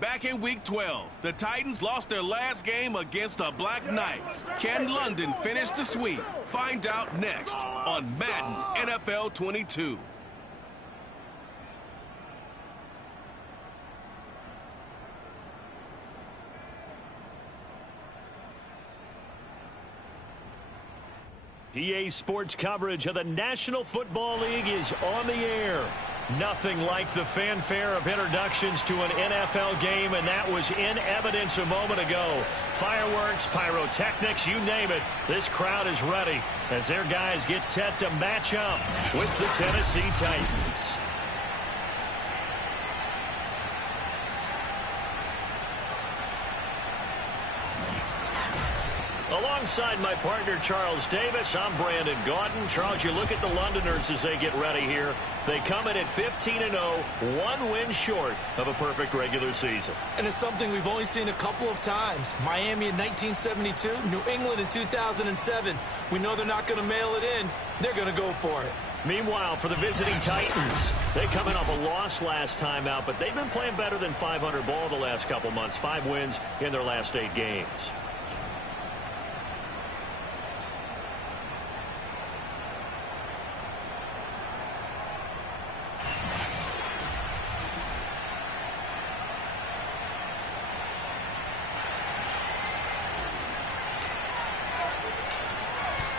Back in Week 12, the Titans lost their last game against the Black Knights. Can London finish the sweep? Find out next on Madden NFL 22. PA Sports coverage of the National Football League is on the air. Nothing like the fanfare of introductions to an NFL game, and that was in evidence a moment ago. Fireworks, pyrotechnics, you name it. This crowd is ready as their guys get set to match up with the Tennessee Titans. Alongside my partner, Charles Davis, I'm Brandon Gaudin. Charles, you look at the Londoners as they get ready here. They come in at 15-0, one win short of a perfect regular season. And it's something we've only seen a couple of times. Miami in 1972, New England in 2007. We know they're not going to mail it in. They're going to go for it. Meanwhile, for the visiting Titans, they coming off a loss last time out, but they've been playing better than 500 ball the last couple months. 5 wins in their last 8 games.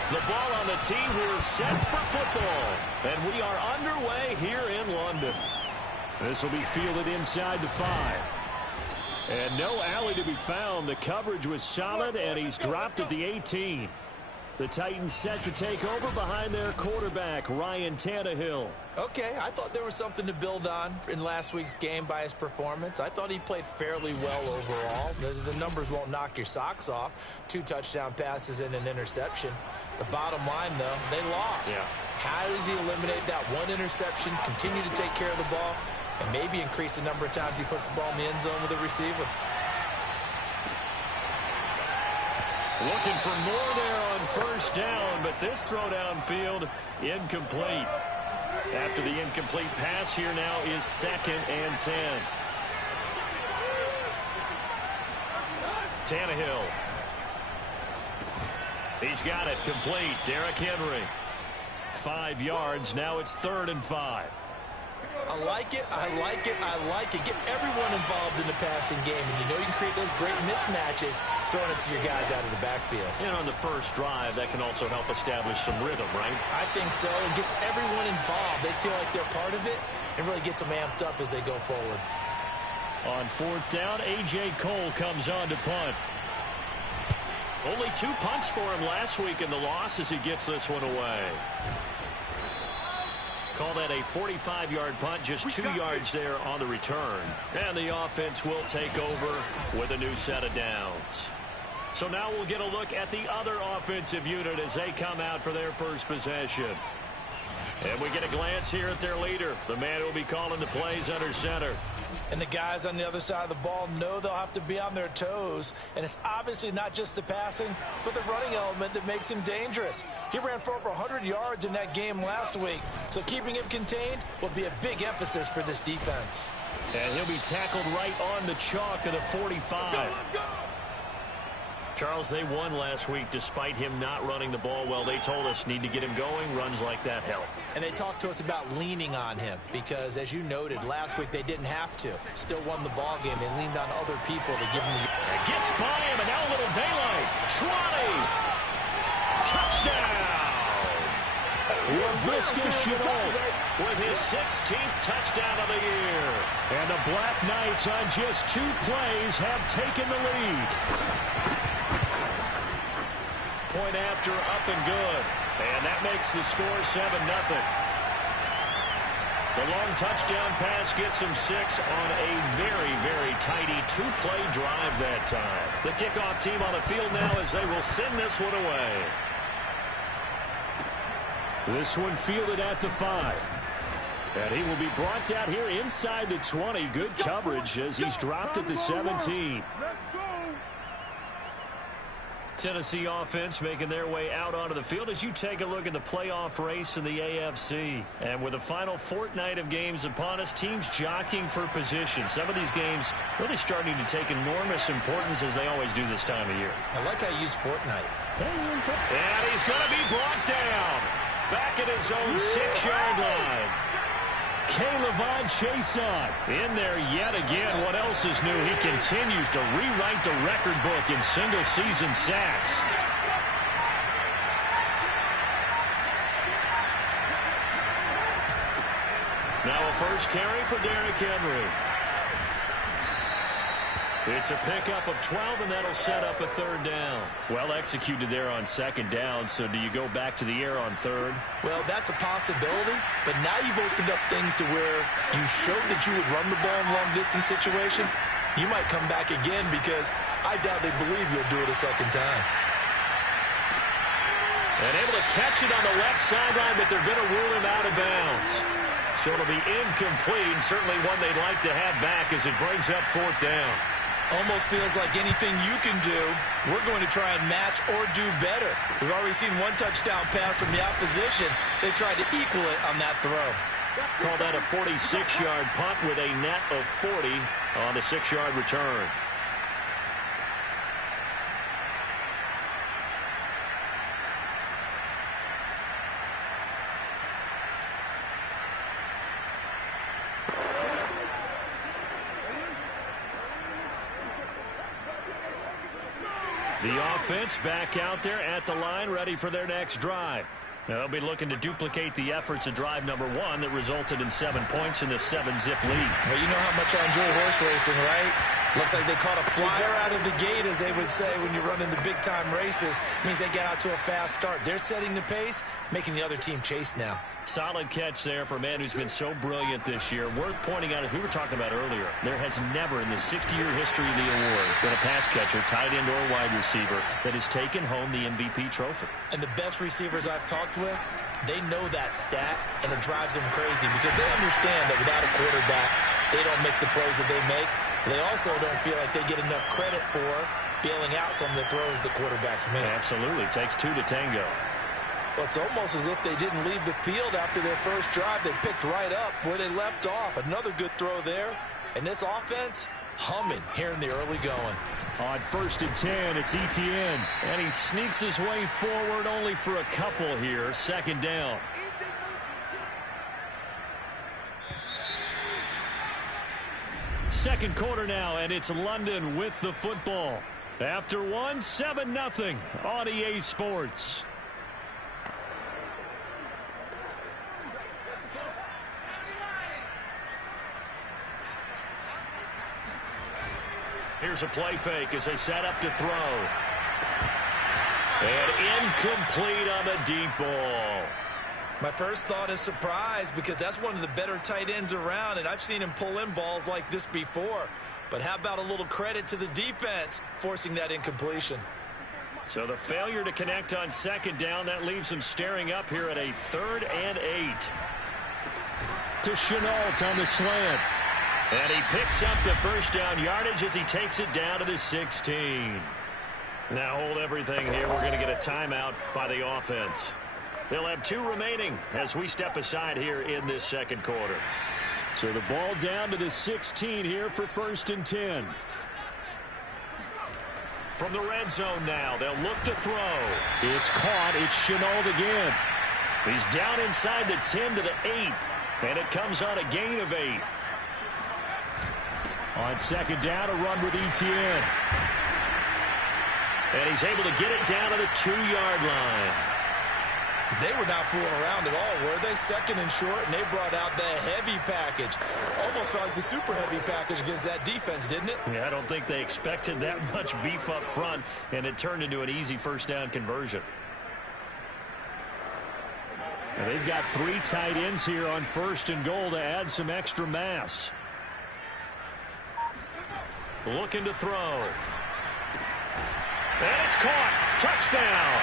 The ball on the tee, we're set for football. And we are underway here in London. This will be fielded inside the 5. And no alley to be found. The coverage was solid, and he's dropped at the 18. The Titans set to take over behind their quarterback, Ryan Tannehill. Okay, I thought there was something to build on in last week's game by his performance. I thought he played fairly well overall. The numbers won't knock your socks off. 2 touchdown passes and an interception. The bottom line, though, they lost. Yeah. How does he eliminate that 1 interception, continue to take care of the ball, and maybe increase the number of times he puts the ball in the end zone with the receiver? Looking for more there on first down, but this throw downfield incomplete. After the incomplete pass, here now is 2nd and 10. Tannehill. He's got it complete. Derrick Henry. 5 yards. Now it's 3rd and 5. I like it, I like it, I like it. Get everyone involved in the passing game, and you know you can create those great mismatches throwing it to your guys out of the backfield. And on the first drive, that can also help establish some rhythm, right? I think so. It gets everyone involved. They feel like they're part of it, and really gets them amped up as they go forward. On 4th down, A.J. Cole comes on to punt. Only 2 punts for him last week in the loss as he gets this one away. Call that a 45-yard punt, just 2 yards there on the return. And the offense will take over with a new set of downs. So now we'll get a look at the other offensive unit as they come out for their first possession. And we get a glance here at their leader, the man who will be calling the plays under center. And the guys on the other side of the ball know they'll have to be on their toes. And it's obviously not just the passing, but the running element that makes him dangerous. He ran for over 100 yards in that game last week. So keeping him contained will be a big emphasis for this defense. And he'll be tackled right on the chalk of the 45. Let's go. Charles, they won last week despite him not running the ball well. They told us need to get him going. Runs like that help. And they talked to us about leaning on him because, as you noted, last week they didn't have to. Still won the ball game. They leaned on other people to give him the... It gets by him, and now a little daylight. 20. Touchdown. Laviska Shenault with his 16th touchdown of the year. And the Black Knights on just 2 plays have taken the lead. Point after, up and good. And that makes the score 7-0. The long touchdown pass gets him 6 on a very, very tidy 2-play drive that time. The kickoff team on the field now as they will send this one away. This one fielded at the 5. And he will be brought out here inside the 20. Good coverage as he's dropped at the 17. Tennessee offense making their way out onto the field as you take a look at the playoff race in the AFC. And with the final fortnight of games upon us, teams jockeying for position. Some of these games really starting to take enormous importance as they always do this time of year. I like how you use fortnight. And he's going to be brought down back at his own 6-yard line. K'Lavon Chaisson in there yet again. What else is new? He continues to rewrite the record book in single-season sacks. Now a first carry for Derrick Henry. It's a pickup of 12, and that'll set up a third down. Well executed there on second down, so do you go back to the air on third? Well, that's a possibility, but now you've opened up things to where you showed that you would run the ball in a long-distance situation. You might come back again because I doubt they believe you'll do it a second time. And able to catch it on the left sideline, but they're going to rule him out of bounds. So it'll be incomplete, certainly one they'd like to have back as it brings up fourth down. Almost feels like anything you can do, we're going to try and match or do better. We've already seen one touchdown pass from the opposition. They tried to equal it on that throw. Call that a 46-yard punt with a net of 40 on the 6-yard return. The offense back out there at the line, ready for their next drive. Now they'll be looking to duplicate the efforts of drive number 1 that resulted in 7 points in the 7-zip lead. Well, you know how much I enjoy horse racing, right? Looks like they caught a flyer out of the gate, as they would say when you're running the big-time races. Means they get out to a fast start. They're setting the pace, making the other team chase now. Solid catch there for a man who's been so brilliant this year. Worth pointing out, as we were talking about earlier, there has never in the 60-year history of the award been a pass catcher, tight end or wide receiver, that has taken home the MVP trophy. And the best receivers I've talked with, they know that stat, and it drives them crazy because they understand that without a quarterback, they don't make the plays that they make. They also don't feel like they get enough credit for bailing out some of the throws the quarterbacks make. Absolutely. Takes 2 to tango. Well, it's almost as if they didn't leave the field after their first drive. They picked right up where they left off. Another good throw there. And this offense, humming here in the early going. On 1st and 10, it's Etienne. And he sneaks his way forward only for a couple here. Second down. Second quarter now, and it's London with the football. After one, 7-0 on EA Sports. Here's a play fake as they set up to throw. And incomplete on the deep ball. My first thought is surprise because that's one of the better tight ends around, and I've seen him pull in balls like this before. But how about a little credit to the defense forcing that incompletion? So the failure to connect on second down, that leaves them staring up here at a 3rd and 8. To Chenault on the slant. And he picks up the first down yardage as he takes it down to the 16. Now hold everything here. We're going to get a timeout by the offense. They'll have 2 remaining as we step aside here in this second quarter. So the ball down to the 16 here for 1st and 10. From the red zone now, they'll look to throw. It's caught. It's Chenault again. He's down inside the 10 to the 8. And it comes on a gain of 8. On second down, a run with Etienne. And he's able to get it down to the 2-yard line. They were not fooling around at all, were they? 2nd and short, and they brought out the heavy package. Almost felt like the super heavy package against that defense, didn't it? Yeah, I don't think they expected that much beef up front, and it turned into an easy first down conversion. And they've got 3 tight ends here on 1st and goal to add some extra mass. Looking to throw. And it's caught. Touchdown.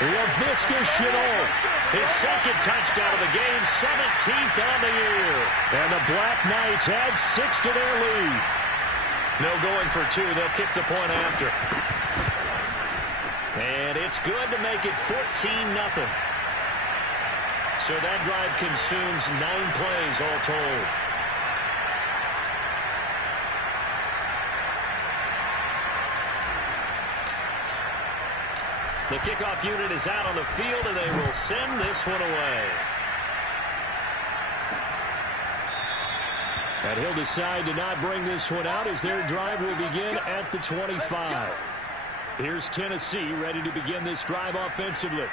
Laviska Chenault. His 2nd touchdown of the game, 17th on the year. And the Black Knights add 6 to their lead. No going for 2. They'll kick the point after. And it's good to make it 14-0. So that drive consumes 9 plays all told. The kickoff unit is out on the field, and they will send this one away. And he'll decide to not bring this one out as their drive will begin at the 25. Here's Tennessee ready to begin this drive offensively.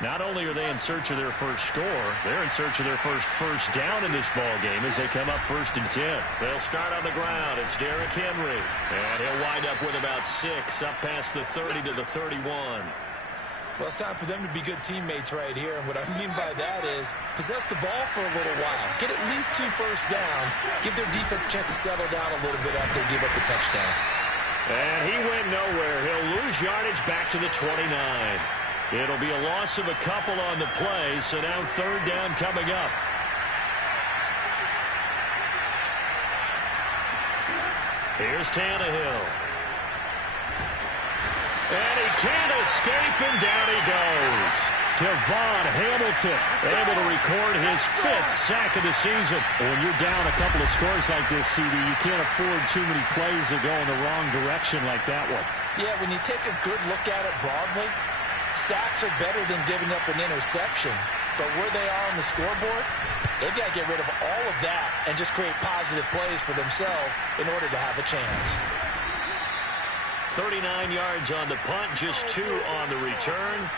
Not only are they in search of their first score, they're in search of their first down in this ball game as they come up 1st and 10. They'll start on the ground. It's Derrick Henry. And he'll wind up with about 6 up past the 30 to the 31. Well, it's time for them to be good teammates right here. And what I mean by that is possess the ball for a little while. Get at least 2 first downs. Give their defense a chance to settle down a little bit after they give up the touchdown. And he went nowhere. He'll lose yardage back to the 29. It'll be a loss of a couple on the play, so now 3rd down coming up. Here's Tannehill. And he can't escape, and down he goes. Devon Hamilton able to record his 5th sack of the season. When you're down a couple of scores like this, CD, you can't afford too many plays that go in the wrong direction like that one. Yeah, when you take a good look at it broadly, sacks are better than giving up an interception. But where they are on the scoreboard, they've got to get rid of all of that and just create positive plays for themselves in order to have a chance. 39 yards on the punt, just 2 on the return.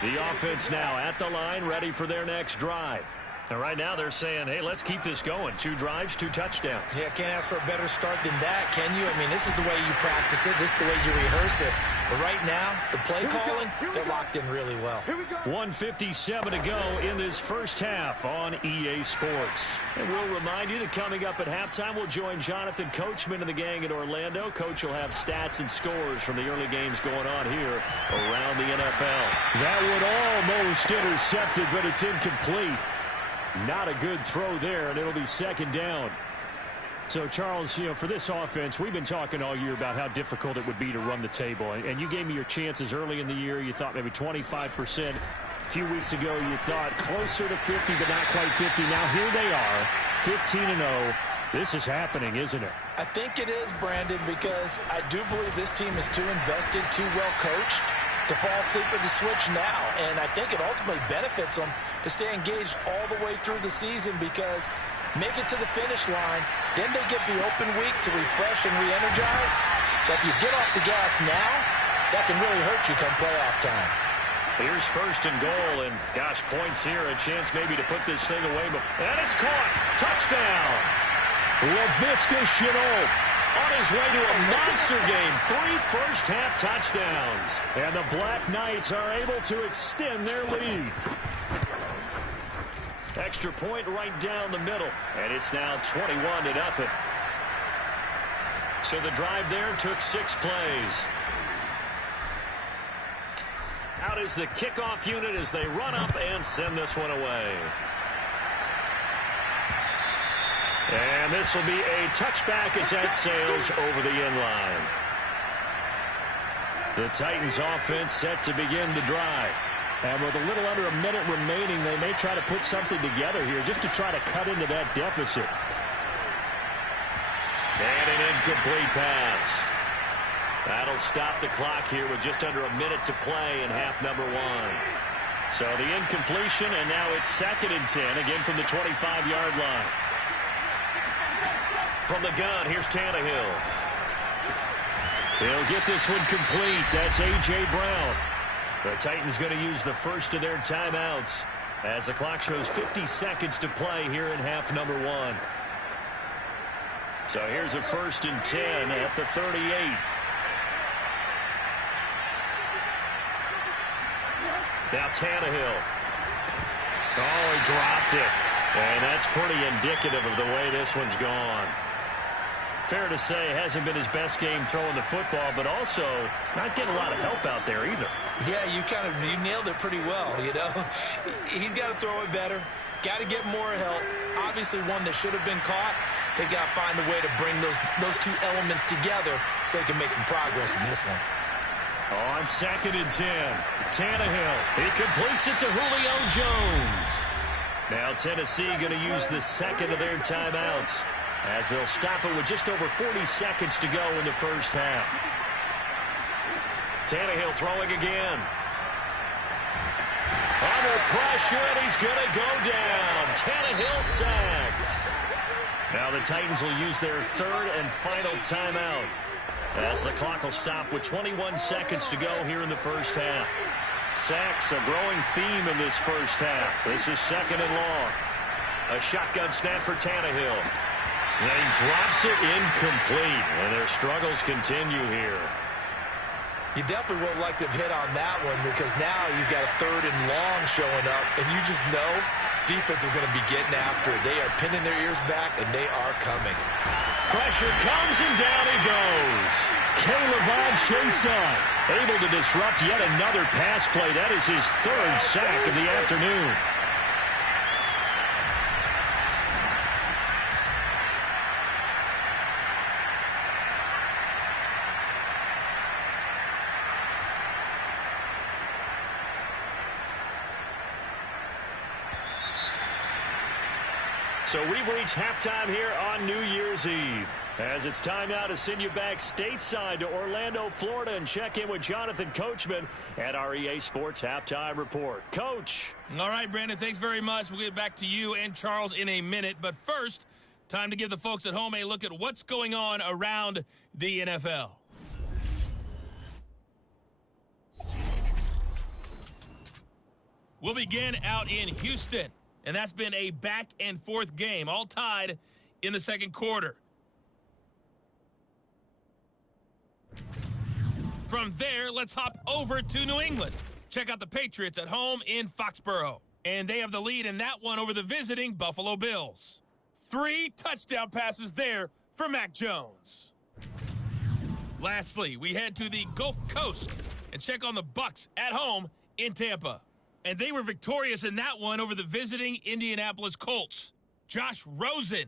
The offense now at the line, ready for their next drive. And right now they're saying, hey, let's keep this going. 2 drives, 2 touchdowns. Yeah, can't ask for a better start than that, can you? I mean, this is the way you practice it. This is the way you rehearse it. But right now, the play calling, they're locked in really well. 1:57 to go in this first half on EA Sports. And we'll remind you that coming up at halftime, we'll join Jonathan Coachman and the gang in Orlando. Coach will have stats and scores from the early games going on here around the NFL. That would almost intercepted, but it's incomplete. Not a good throw there, and it'll be 2nd down. So, Charles, you know, for this offense, we've been talking all year about how difficult it would be to run the table. And you gave me your chances early in the year. You thought maybe 25%. A few weeks ago, you thought closer to 50, but not quite 50. Now, here they are, 15-0. This is happening, isn't it? I think it is, Brandon, because I do believe this team is too invested, too well coached to fall asleep at the switch now. And I think it ultimately benefits them to stay engaged all the way through the season because make it to the finish line, then they get the open week to refresh and re-energize. But if you get off the gas now, that can really hurt you come playoff time. Here's 1st and goal, and gosh, points here, a chance maybe to put this thing away. And it's caught. Touchdown. Laviska Shenault on his way to a monster game. 3 first-half touchdowns. And the Black Knights are able to extend their lead. Extra point right down the middle. And it's now 21-0. So the drive there took 6 plays. Out is the kickoff unit as they run up and send this one away. And this will be a touchback as that sails over the end line. The Titans offense set to begin the drive. And with a little under a minute remaining, they may try to put something together here just to try to cut into that deficit. And an incomplete pass. That'll stop the clock here with just under a minute to play in half number 1. So the incompletion, and now it's 2nd and 10, again from the 25-yard line. From the gun, here's Tannehill. He'll get this one complete. That's A.J. Brown. The Titans going to use the first of their timeouts as the clock shows 50 seconds to play here in half number 1. So here's a 1st and 10 at the 38. Now Tannehill. Oh, he dropped it. And that's pretty indicative of the way this one's gone. Fair to say, hasn't been his best game throwing the football, but also not getting a lot of help out there either. Yeah, you nailed it pretty well, you know. He's got to throw it better. Got to get more help. Obviously one that should have been caught. They got to find a way to bring those two elements together so they can make some progress in this one. On 2nd and 10, Tannehill. He completes it to Julio Jones. Now Tennessee going to use the second of their timeouts as they'll stop it with just over 40 seconds to go in the first half. Tannehill throwing again. Under pressure, and he's going to go down. Tannehill sacked. Now the Titans will use their third and final timeout as the clock will stop with 21 seconds to go here in the first half. Sacks, a growing theme in this first half. This is 2nd and long. A shotgun snap for Tannehill. And he drops it incomplete, and their struggles continue here. You definitely would have liked to have hit on that one because now you've got a 3rd and long showing up, and you just know defense is going to be getting after it. They are pinning their ears back, and they are coming. Pressure comes, and down he goes. Caleb Chason able to disrupt yet another pass play. That is his 3rd sack of the afternoon. So we've reached halftime here on New Year's Eve. As it's time now to send you back stateside to Orlando, Florida, and check in with Jonathan Coachman at our EA Sports Halftime Report. Coach. All right, Brandon, thanks very much. We'll get back to you and Charles in a minute. But first, time to give the folks at home a look at what's going on around the NFL. We'll begin out in Houston. And that's been a back-and-forth game, all tied in the second quarter. From there, let's hop over to New England. Check out the Patriots at home in Foxborough. And they have the lead in that one over the visiting Buffalo Bills. 3 touchdown passes there for Mac Jones. Lastly, we head to the Gulf Coast and check on the Bucs at home in Tampa. And they were victorious in that one over the visiting Indianapolis Colts. Josh Rosen,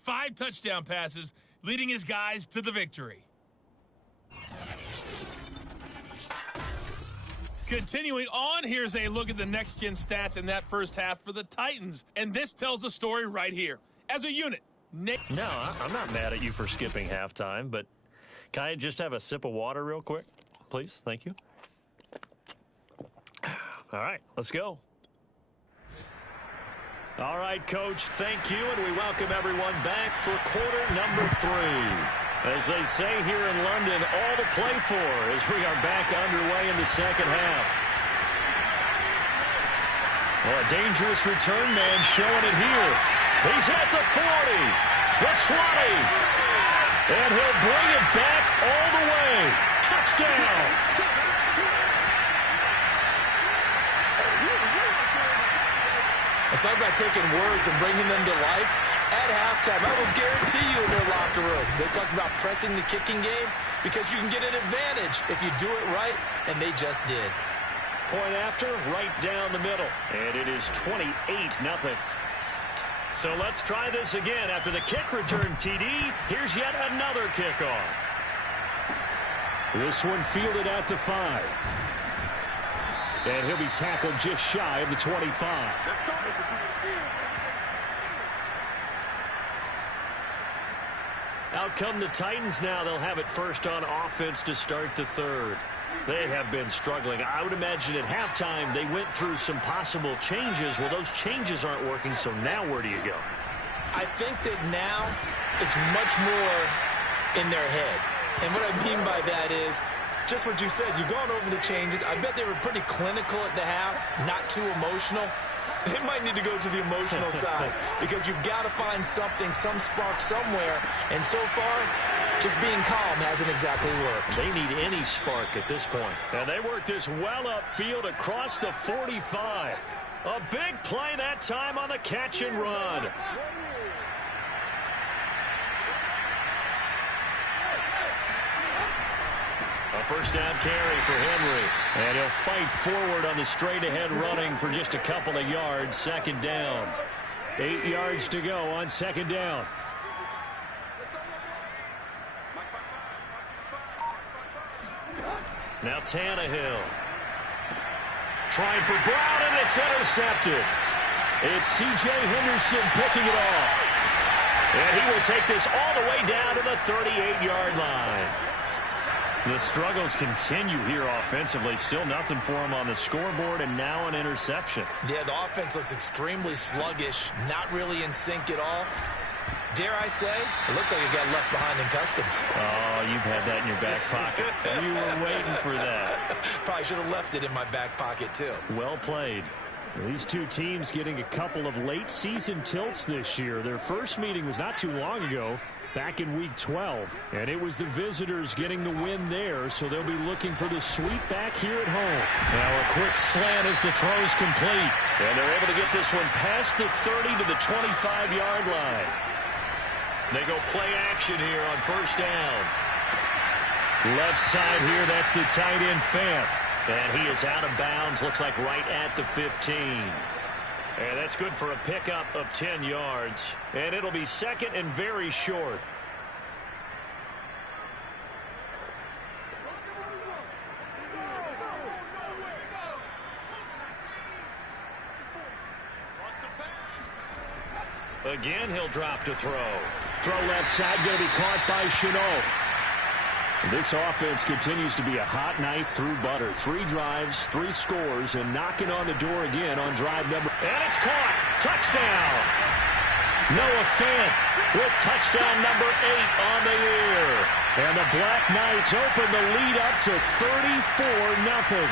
5 touchdown passes, leading his guys to the victory. Continuing on, here's a look at the next-gen stats in that first half for the Titans. And this tells the story right here. As a unit, No, I'm not mad at you for skipping halftime, but can I just have a sip of water real quick, please? Thank you. All right, let's go. All right, Coach, thank you, and we welcome everyone back for quarter number 3. As they say here in London, all to play for as we are back underway in the second half. Well, a dangerous return man showing it here. He's at the 40, the 20, and he'll bring it back all the way. Touchdown. It's all about taking words and bringing them to life. At halftime, I will guarantee you in their locker room, they talked about pressing the kicking game because you can get an advantage if you do it right, and they just did. Point after, right down the middle. And it is 28-0. So let's try this again. After the kick return TD, here's yet another kickoff. This one fielded at the 5. And he'll be tackled just shy of the 25. Out come the Titans now. They'll have it first on offense to start the third. They have been struggling. I would imagine at halftime they went through some possible changes. Well, those changes aren't working, so now where do you go? I think that now it's much more in their head. And what I mean by that is just what you said. You've gone over the changes. I bet they were pretty clinical at the half, not too emotional. They might need to go to the emotional side because you've got to find something, some spark somewhere. And so far, Just being calm hasn't exactly worked. They need any spark at this point. And they work this well upfield across the 45. A big play that time on the catch and run. A first down carry for Henry. And he'll fight forward on the straight-ahead running for just a couple of yards. Second down. 8 yards to go on second down. Now Tannehill. Trying for Brown, and it's intercepted. It's C.J. Henderson picking it off. And he will take this all the way down to the 38-yard line. The struggles continue here offensively. Still nothing for him on the scoreboard, and now an interception. Yeah, the offense looks extremely sluggish, not really in sync at all. Dare I say, it looks like it got left behind in customs. Oh, you've had that in your back pocket. You were waiting for that. Probably should have left it in my back pocket, too. Well played. These two teams getting a couple of late season tilts this year. Their first meeting was not too long ago, back in week 12. And it was the visitors getting the win there, so they'll be looking for the sweep back here at home. Now a quick slant as the throw's complete. And they're able to get this one past the 30 to the 25-yard line. They go play action here on first down. Left side here, that's the tight end Fant. And he is out of bounds, looks like right at the 15. And that's good for a pickup of 10 yards. And it'll be second and very short. Again, he'll drop to throw. Throw left side, going to be caught by Shenault. This offense continues to be a hot knife through butter. 3 drives, 3 scores, and knocking on the door again on drive number. And it's caught. Touchdown. Noah Fant with touchdown number 8 on the year. And the Black Knights open the lead up to 34-0.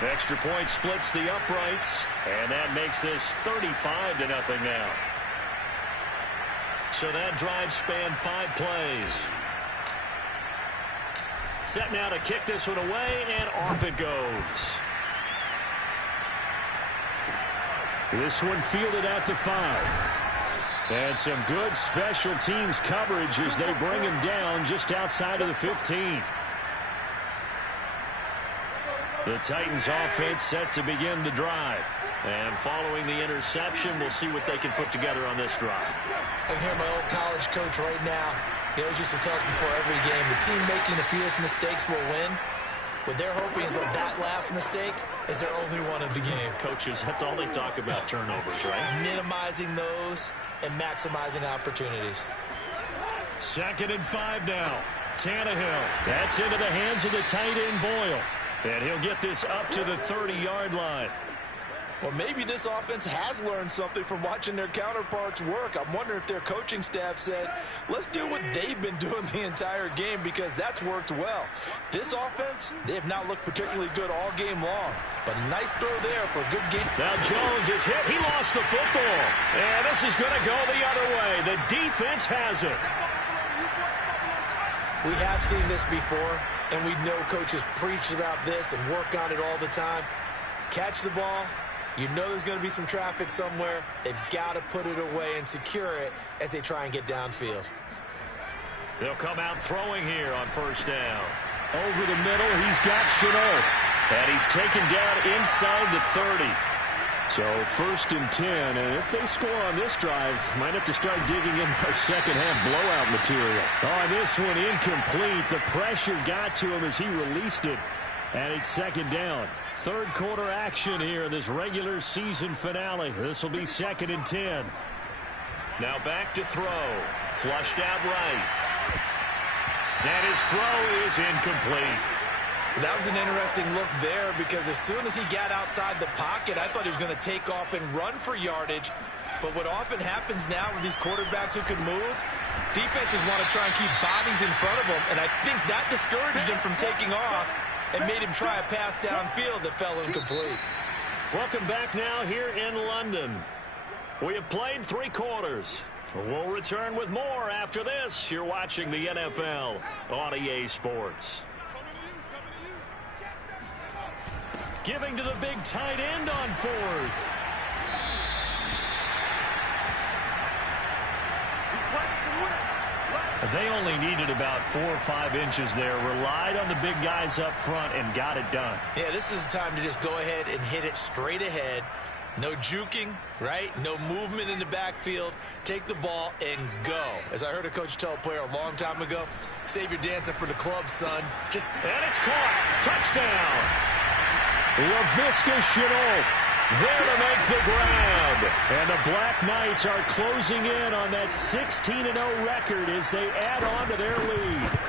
Extra point splits the uprights, and that makes this 35-0 now. So that drive spanned 5 plays. Set now to kick this one away, and off it goes. This one fielded at the 5. And some good special teams coverage as they bring him down just outside of the 15. The Titans offense set to begin the drive. And following the interception, we'll see what they can put together on this drive. I can hear my old college coach right now. He always used to tell us before every game, the team making the fewest mistakes will win. What they're hoping is that last mistake is their only one of the game. Coaches, that's all they talk about, turnovers, right? Minimizing those and maximizing opportunities. 2nd and 5 now. Tannehill. That's into the hands of the tight end Boyle. And he'll get this up to the 30-yard line. Well, maybe this offense has learned something from watching their counterparts work. I'm wondering if their coaching staff said, let's do what they've been doing the entire game, because that's worked well. This offense, they have not looked particularly good all game long. But nice throw there for a good game. Now Jones is hit. He lost the football. And this is going to go the other way. The defense has it. We have seen this before, and we know coaches preach about this and work on it all the time. Catch the ball. You know there's going to be some traffic somewhere. They've got to put it away and secure it as they try and get downfield. They'll come out throwing here on first down. Over the middle, he's got Shenault. And he's taken down inside the 30. So 1st and 10, and if they score on this drive, might have to start digging in our second half blowout material. On this one, incomplete. The pressure got to him as he released it, and it's 2nd down. 3rd quarter action here in this regular season finale. This will be 2nd and 10. Now back to throw. Flushed out right. And his throw is incomplete. That was an interesting look there, because as soon as he got outside the pocket, I thought he was going to take off and run for yardage. But what often happens now with these quarterbacks who can move, defenses want to try and keep bodies in front of them, and I think that discouraged him from taking off and made him try a pass downfield that fell incomplete. Welcome back now here in London. We have played 3 quarters. We'll return with more after this. You're watching the NFL on EA Sports. Giving to the big tight end on 4th. They only needed about 4 or 5 inches there. Relied on the big guys up front and got it done. Yeah, this is the time to just go ahead and hit it straight ahead. No juking, right? No movement in the backfield. Take the ball and go. As I heard a coach tell a player a long time ago, save your dancing for the club, son. And it's caught. Touchdown. LaVisca Chenault there to make the grab. And the Black Knights are closing in on that 16-0 record as they add on to their lead.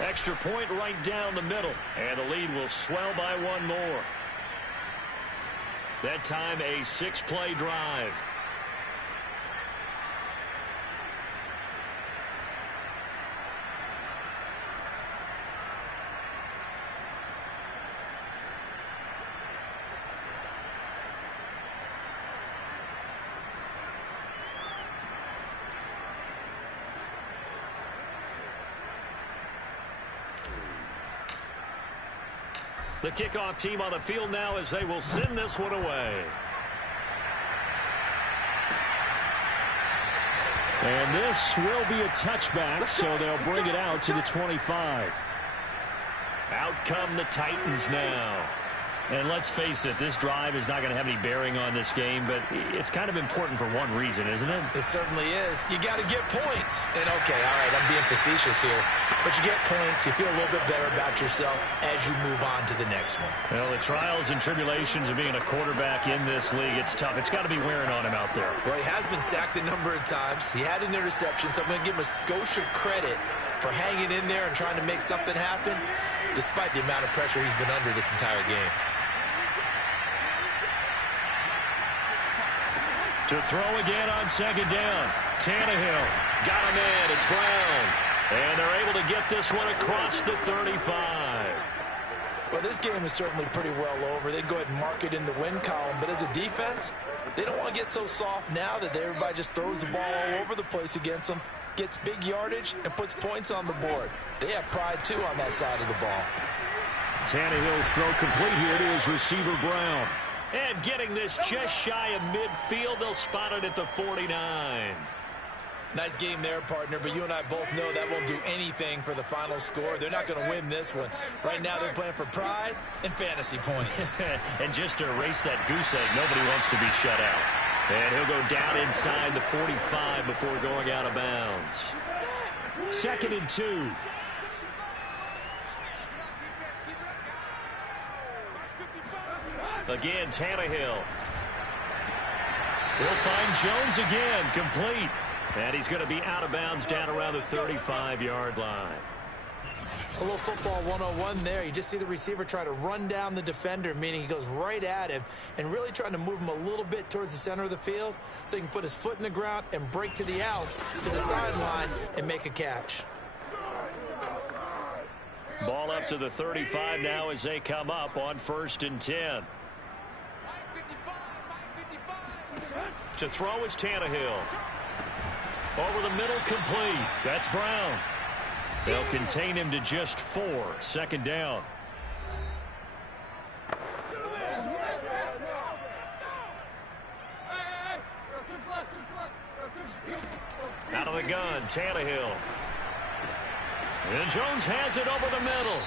Extra point right down the middle. And the lead will swell by 1 more. That time a 6-play drive. The kickoff team on the field now as they will send this one away. And this will be a touchback, so they'll bring it out to the 25. Out come the Titans now. And let's face it, this drive is not going to have any bearing on this game, but it's kind of important for one reason, isn't it? It certainly is. You got to get points. And, okay, all right, I'm being facetious here. But you get points, you feel a little bit better about yourself as you move on to the next one. Well, the trials and tribulations of being a quarterback in this league, it's tough. It's got to be wearing on him out there. Well, he has been sacked a number of times. He had an interception, so I'm going to give him a skosh of credit for hanging in there and trying to make something happen, despite the amount of pressure he's been under this entire game. To throw again on 2nd down. Tannehill got him in. It's Brown. And they're able to get this one across the 35. Well, this game is certainly pretty well over. They'd go ahead and mark it in the win column. But as a defense, they don't want to get so soft now that everybody just throws the ball all over the place against them, gets big yardage, and puts points on the board. They have pride, too, on that side of the ball. Tannehill's throw complete here to his receiver, Brown. And getting this just shy of midfield, they'll spot it at the 49. Nice game there, partner, but you and I both know that won't do anything for the final score. They're not going to win this one. Right now they're playing for pride and fantasy points. And just to erase that goose egg, nobody wants to be shut out. And he'll go down inside the 45 before going out of bounds. 2nd and 2. Again, Tannehill. He'll find Jones again, complete. And he's going to be out of bounds down around the 35-yard line. A little football 101 there. You just see the receiver try to run down the defender, meaning he goes right at him and really trying to move him a little bit towards the center of the field so he can put his foot in the ground and break to the out, to the sideline, and make a catch. Ball up to the 35 now as they come up on 1st and 10. To throw is Tannehill. Over the middle, complete. That's Brown. They'll contain him to just 4. 2nd down. Out of the gun, Tannehill. And Jones has it over the middle.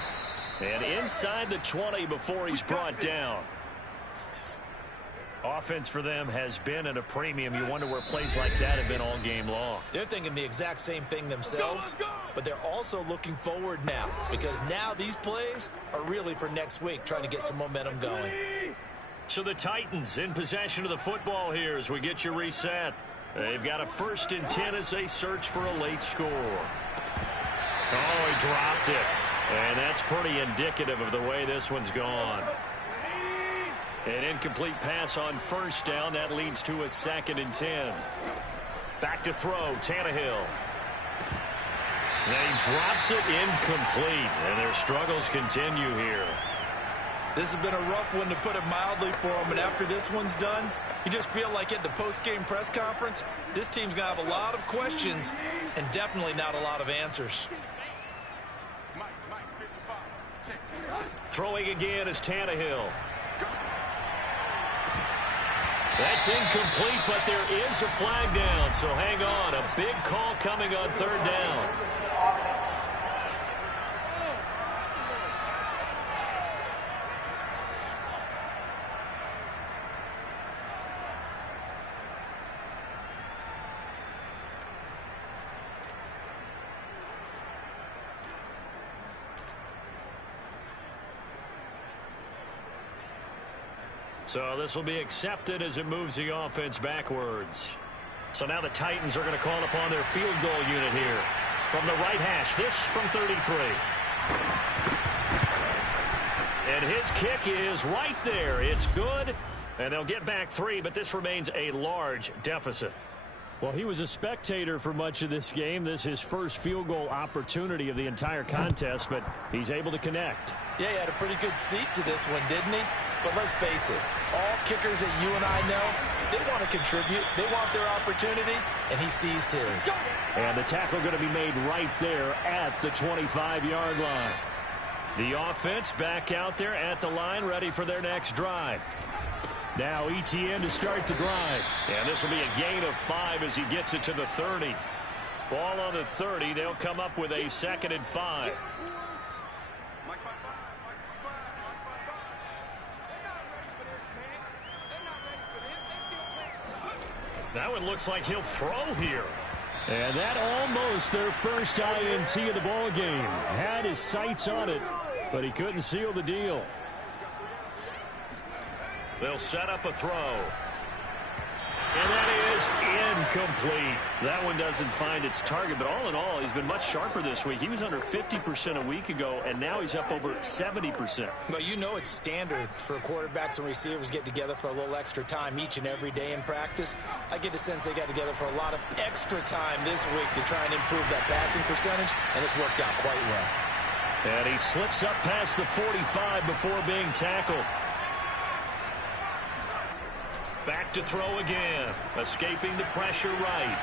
And inside the 20 before he's brought down. Offense for them has been at a premium. You wonder where plays like that have been all game long. They're thinking the exact same thing themselves, but they're also looking forward now because now these plays are really for next week, trying to get some momentum going. So the Titans in possession of the football here as we get you reset. They've got a 1st and 10 as they search for a late score. Oh, he dropped it. And that's pretty indicative of the way this one's gone. An incomplete pass on 1st down. That leads to a 2nd and 10. Back to throw, Tannehill. And he drops it incomplete. And their struggles continue here. This has been a rough one, to put it mildly, for them. And after this one's done, You just feel like at the post-game press conference, this team's going to have a lot of questions and definitely not a lot of answers. Throwing again is Tannehill. That's incomplete, but there is a flag down, so hang on. A big call coming on third down. So this will be accepted as it moves the offense backwards. So now the Titans are going to call upon their field goal unit here. From the right hash, this from 33. And his kick is right there. It's good, and they'll get back 3, but this remains a large deficit. Well, he was a spectator for much of this game. This is his first field goal opportunity of the entire contest, but he's able to connect. Yeah, he had a pretty good seat to this one, didn't he? But let's face it, all kickers that you and I know, they want to contribute. They want their opportunity, and he seized his. And the tackle going to be made right there at the 25-yard line. The offense back out there at the line, ready for their next drive. Now ETN to start the drive. And this will be a gain of 5 as he gets it to the 30. Ball on the 30. They'll come up with a 2nd and 5. That one looks like he'll throw here. And that almost their first INT of the ball game. Had his sights on it, but he couldn't seal the deal. They'll set up a throw. And that is incomplete. That one doesn't find its target, but all in all, he's been much sharper this week. He was under 50% a week ago, and now he's up over 70%. But you know it's standard for quarterbacks and receivers get together for a little extra time each and every day in practice. I get the sense they got together for a lot of extra time this week to try and improve that passing percentage, and it's worked out quite well. And he slips up past the 45 before being tackled. Back to throw again. Escaping the pressure right.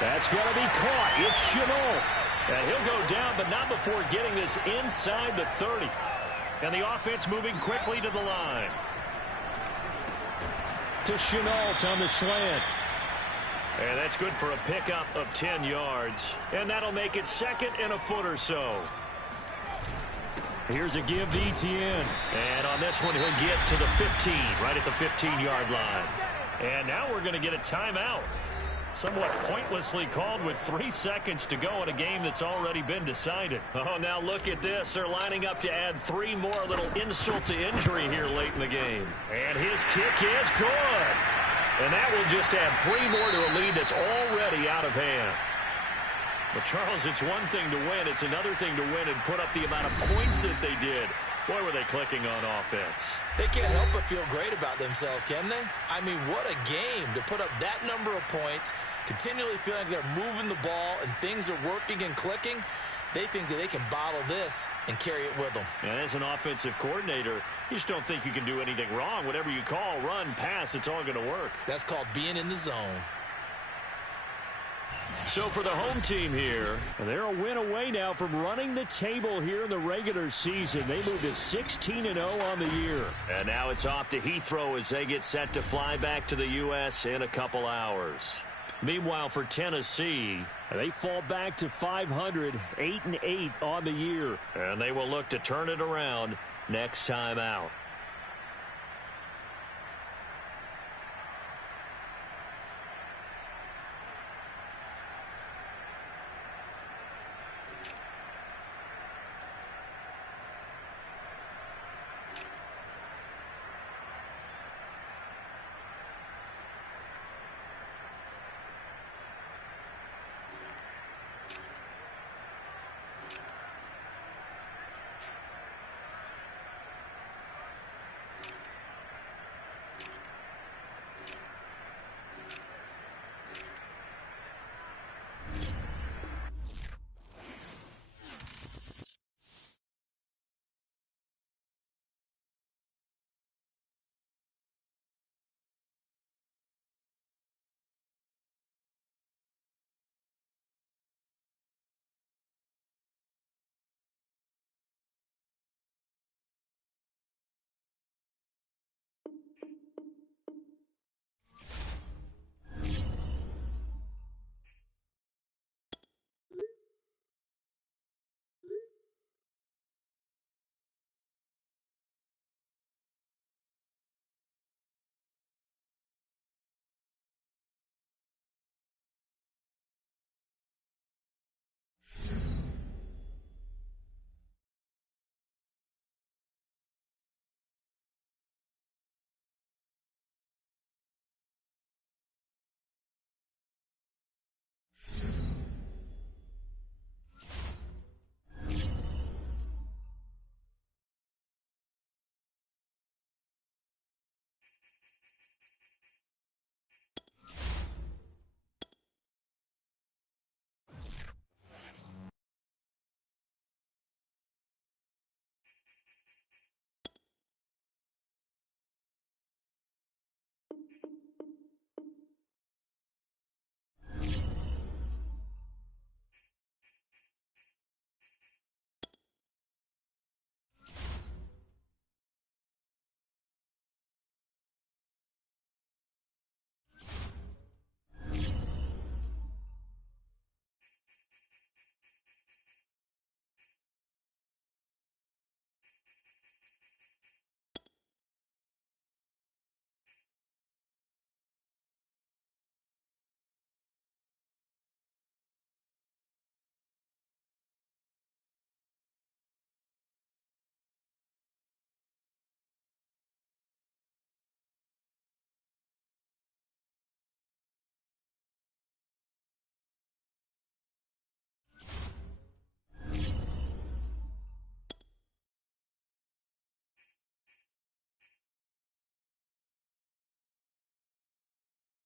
That's going to be caught. It's Chenault. And he'll go down, but not before getting this inside the 30. And the offense moving quickly to the line. To Chenault on the slant. And that's good for a pickup of 10 yards. And that'll make it 2nd and a foot or so. Here's a give to ETN. And on this one, he'll get to the 15, right at the 15-yard line. And now we're going to get a timeout. Somewhat pointlessly called with 3 seconds to go in a game that's already been decided. Oh, now look at this. They're lining up to add 3 more, a little insult to injury here late in the game. And his kick is good. And that will just add 3 more to a lead that's already out of hand. But, Charles, it's one thing to win. It's another thing to win and put up the amount of points that they did. Boy, were they clicking on offense. They can't help but feel great about themselves, can they? I mean, what a game to put up that number of points, continually feeling like they're moving the ball and things are working and clicking. They think that they can bottle this and carry it with them. And as an offensive coordinator, you just don't think you can do anything wrong. Whatever you call, run, pass, it's all going to work. That's called being in the zone. So for the home team here, they're a win away now from running the table here in the regular season. They moved to 16-0 on the year. And now it's off to Heathrow as they get set to fly back to the U.S. in a couple hours. Meanwhile, for Tennessee, they fall back to 500, 8-8 on the year. And they will look to turn it around next time out.